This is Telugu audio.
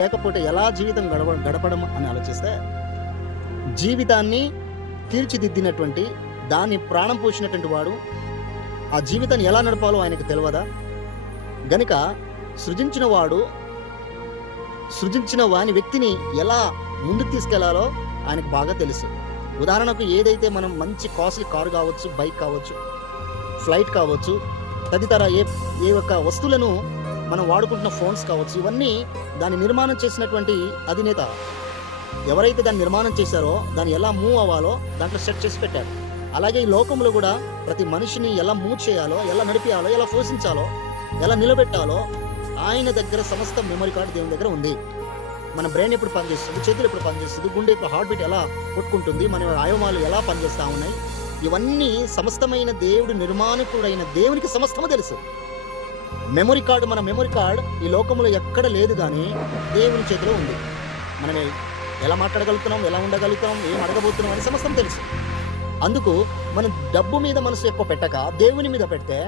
లేకపోతే ఎలా జీవితం గడపడం అని ఆలోచిస్తే, జీవితాన్ని తీర్చిదిద్దినటువంటి, దాన్ని ప్రాణం పోసినటువంటి వాడు, ఆ జీవితాన్ని ఎలా నడపాలో ఆయనకు తెలియదా? గనుక సృజించిన వాడు, సృజించిన వాని వ్యక్తిని ఎలా ముందుకు తీసుకెళ్లాలో ఆయనకు బాగా తెలుసు. ఉదాహరణకు ఏదైతే మనం మంచి కాస్ట్లీ కారు కావచ్చు, బైక్ కావచ్చు, ఫ్లైట్ కావచ్చు, తదితర ఏ ఒక్క వస్తువులను మనం వాడుకుంటున్న ఫోన్స్ కావచ్చు, ఇవన్నీ దాన్ని నిర్మాణం చేసినటువంటి అధినేత ఎవరైతే దాన్ని నిర్మాణం చేశారో దాన్ని ఎలా మూవ్ అవ్వాలో దాంట్లో సెట్ చేసి పెట్టారు. అలాగే ఈ లోకంలో కూడా ప్రతి మనిషిని ఎలా మూవ్ చేయాలో, ఎలా నడిపించాలో, ఎలా పోషించాలో, ఎలా నిలబెట్టాలో ఆయన దగ్గర సమస్త మెమరీ కార్డు దేవుని దగ్గర ఉంది. మన బ్రెయిన్ ఎప్పుడు పనిచేస్తుంది, చేతులు ఎప్పుడు పనిచేస్తుంది, గుండె ఇప్పుడు హార్ట్ బీట్ ఎలా కొట్టుకుంటుంది, మన అవయవాలు ఎలా పనిచేస్తూ ఉన్నాయి, ఇవన్నీ సమస్తమైన దేవుడు నిర్మాణకుడైన దేవునికి సమస్తము తెలుసు. మెమరీ కార్డు, మన మెమరీ కార్డు ఈ లోకంలో ఎక్కడ లేదు, కానీ దేవుని చేతిలో ఉంది. మనం ఎలా మాట్లాడగలుగుతున్నాం, ఎలా ఉండగలుగుతాం, ఏం అడగబోతున్నాం అని సమస్తం తెలుసు. అందుకు మనం డబ్బు మీద మనసు ఎక్కువ పెట్టక దేవుని మీద పెడితే